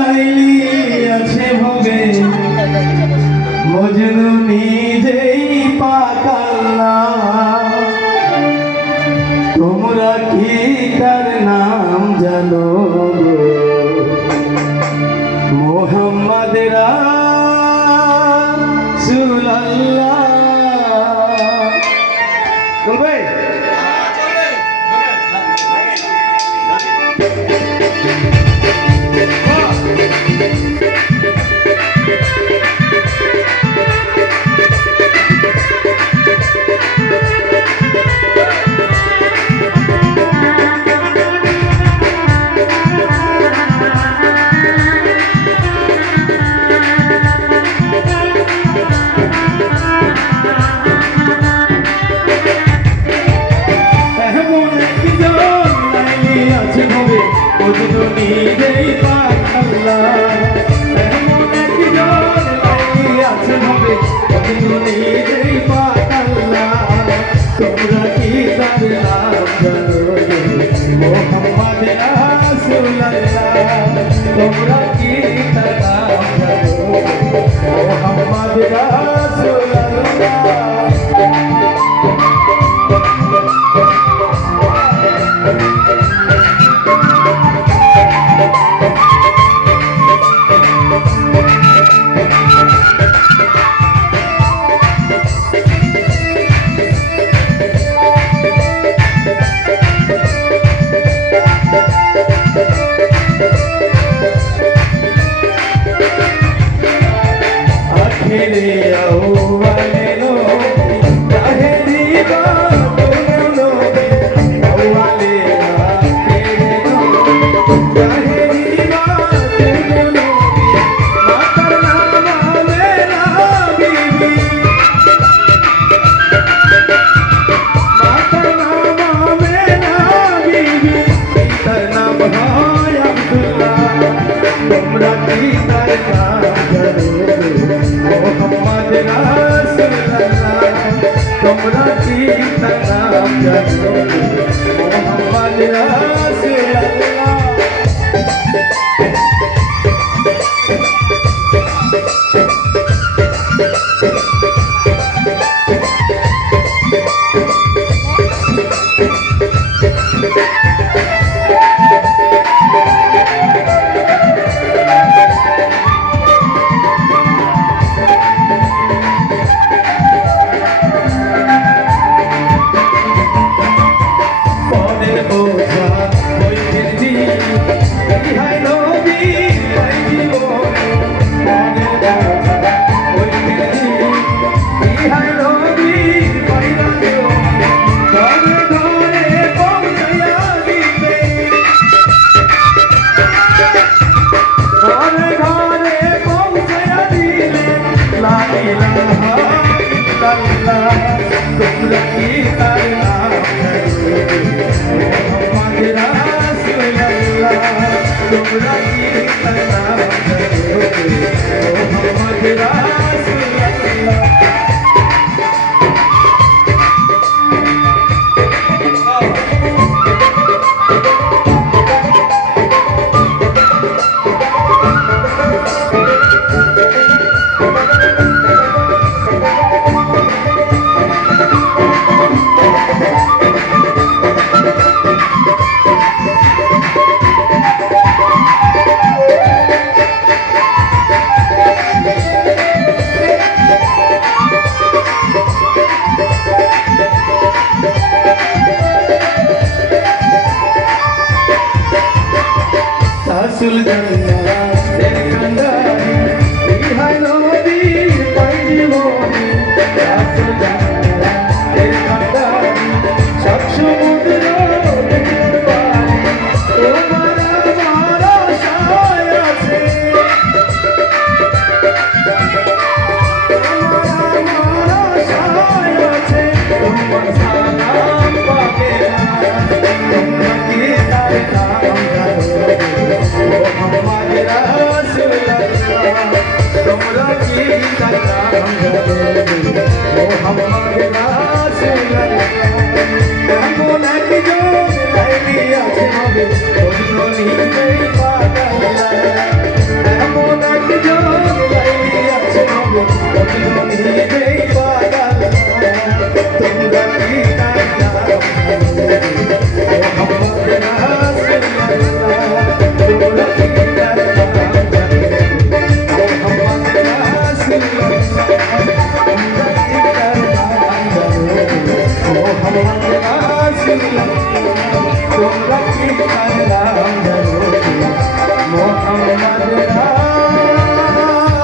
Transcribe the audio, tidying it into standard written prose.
লাইলি আছে ভবে মজনু নিজেই পাকাল্লা তোমরা কি তার নাম জানো মোহাম্মদ রাসূলুল্লাহ বলবে নিজেই পাকাল্লা এমন একজন লাইলি আছে হবে নিজেই পাকাল্লা তোমরা কি তার নাম জানো মোহাম্মদ রাসূলুল্লাহ তোমরা কি তার নাম জানো মোহাম্মদ রাসূলুল্লাহ তোমরা কি তার নাম জানো মোহাম্মদ রাসূলুল্লাহ তোমরা কি তার নাম জানো মোহাম্মদ রাসূলুল্লাহ তোমরা কি তার নাম জানো মোহাম্মদ রাসূলুল্লাহ রাসূল জান্নাতের কান্দারি বিহাই নবীর পাই জীবনী রাসূল জান্নাতের কান্দারি সব সমুদ্র দেখতে পারি তোমার আমার আশায় আছে তোমার আমার আশায় আছে তোমার সালাম পাবে তোমরা কি তার নাম জানো মোহাম্মদ রাসূলুল্লাহ রাসূলুল্লাহ তোমরা কি তার নাম জানো মোহাম্মদ রাসূলুল্লাহ